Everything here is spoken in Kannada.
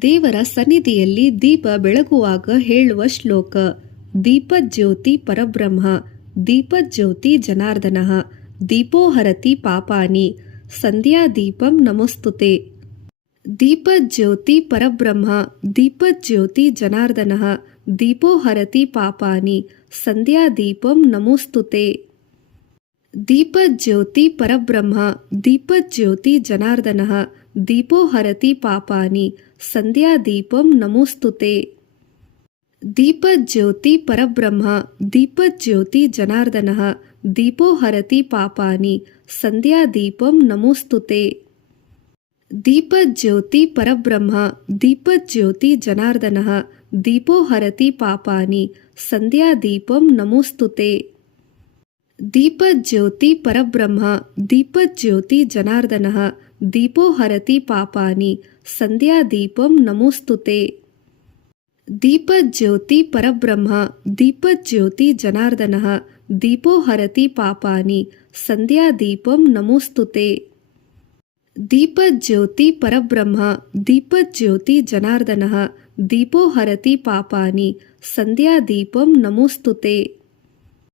ದೇವರ ಸನ್ನಿಧಿಯಲ್ಲಿ ದೀಪ ಬೆಳಗುವಾಗ ಹೇಳುವ ಶ್ಲೋಕ. ದೀಪಜ್ಯೋತಿ ಪರಬ್ರಹ್ಮ, ದೀಪಜ್ಯೋತಿ ಜನಾರ್ದನಃ, ದೀಪೋಹರತಿ ಪಾಪಾನಿ, ಸಂಧ್ಯಾದೀಪಂ ನಮೋಸ್ತುತೆ. ದೀಪಜ್ಯೋತಿ ಪರಬ್ರಹ್ಮ, ದೀಪಜ್ಯೋತಿ ಜನಾರ್ದನಃ, ದೀಪೋಹರತಿ ಪಾಪಾನಿ, ಸಂಧ್ಯಾದೀಪಂ ನಮೋಸ್ತುತೆ. ದೀಪಜ್ಯೋತಿ ಪರಬ್ರಹ್ಮ, ದೀಪಜ್ಯೋತಿ ಜನಾರ್ದನಃ, ದೀಪೋಹರತಿ ಪಾಪಾನಿ, ಸಂಧ್ಯಾದೀಪಂ ನಮೋಸ್ತುತೆ. ದೀಪಜ್ಯೋತಿ ಪರಬ್ರಹ್ಮ, ದೀಪಜ್ಯೋತಿ ಜನಾರ್ದನಃ, ದೀಪೋಹರತಿ ಪಾಪಾನಿ, ಸಂಧ್ಯಾದೀಪಂ ನಮೋಸ್ತುತೆ. ದೀಪಜ್ಯೋತಿ ಪರಬ್ರಹ್ಮ, ದೀಪಜ್ಯೋತಿ ಜನಾರ್ದನಃ, ದೀಪೋಹರತಿ ಪಾಪಾನಿ, ಸಂಧ್ಯಾದೀಪಂ ನಮೋಸ್ತುತೆ. ದೀಪಜ್ಯೋತಿ ಪರಬ್ರಹ್ಮ, ದೀಪಜ್ಯೋತಿ ಜನಾರ್ದನಃ, ದೀಪೋಹರತಿ ಪಾಪಾನಿ, ಸಂಧ್ಯಾದೀಪಂ ನಮೋಸ್ತುತೆ. ದೀಪಜ್ಯೋತಿ ಪರಬ್ರಹ್ಮ, ದೀಪಜ್ಯೋತಿ ಜನಾರ್ದನಃ, ದೀಪೋಹರತಿ ಪಾಪಾನಿ, ಸಂಧ್ಯಾದೀಪಂ ನಮೋಸ್ತುತೆ. ದೀಪಜ್ಯೋತಿ ಪರಬ್ರಹ್ಮ, ದೀಪಜ್ಯೋತಿ ಜನಾರ್ದನಃ, ದೀಪೋಹರತಿ ಪಾಪಾನಿ, ಸಂಧ್ಯಾದೀಪಂ ನಮೋಸ್ತುತೆ.